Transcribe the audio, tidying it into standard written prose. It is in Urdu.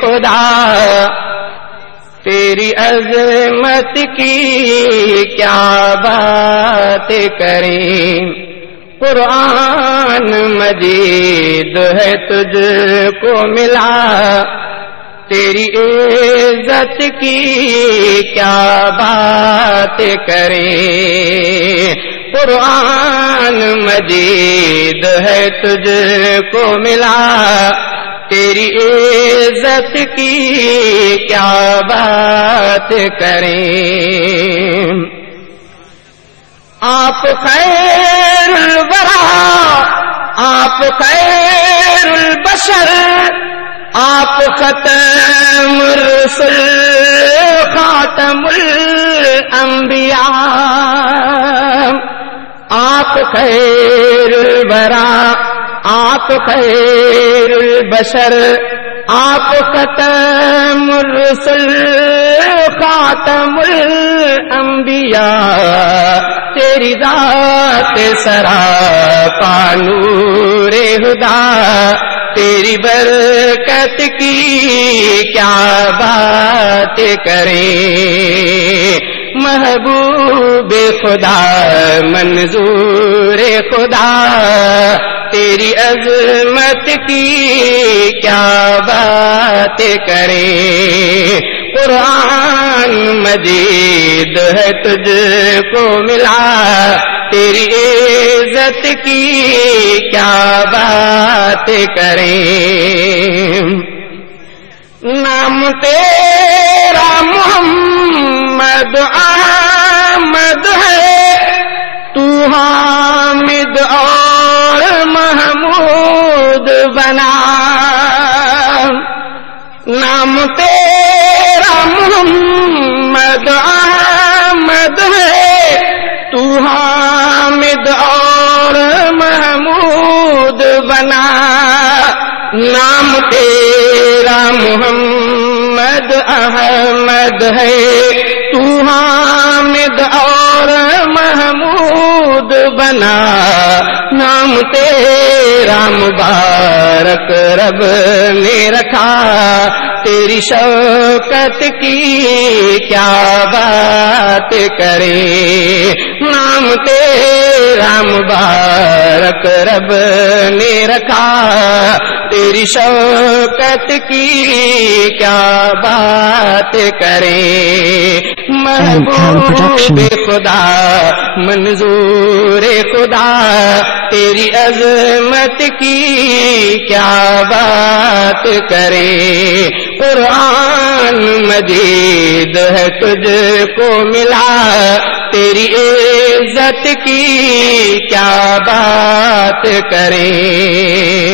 خدا تیری عظمت کی کیا بات کریں قرآن مجید ہے تجھ کو ملا تیری عزت کی کیا بات کریں قرآن مجید ہے تجھ کو ملا تیری عزت کی کیا بات کریں آپ خیر الورا آپ خیر البشر آپ ختم الرسل خاتم الانبیاء آپ خیر الورا آپ خیر البشر آپ ختم الرسل خاتم الانبیاء تیری ذات سراپا نور خدا تیری برکت کی کیا بات کریں محبوب خدا منظور خدا تیری عظمت کی کیا بات کریں قرآن مجید ہے تجھ کو ملا تیری عزت کی کیا بات کریں نام تیرا محمد احمد ہے تو حامد اور محمود بنا نام تیرا محمد احمد ہے تو حامد اور محمود بنا نام تیرا محمد احمد ہے تو حامد اور محمود بنا نام تیرا مبارک رب نے رکھا تیری شوکت کی کیا بات کریں نام تیرا مبارک رب نے رکھا تیری شوکت کی کیا بات کریں محبوب خدا منظور خدا تیری عظمت کی کیا بات کریں قرآن مجید ہے تجھ کو ملا تیری عزت کی کیا بات کریں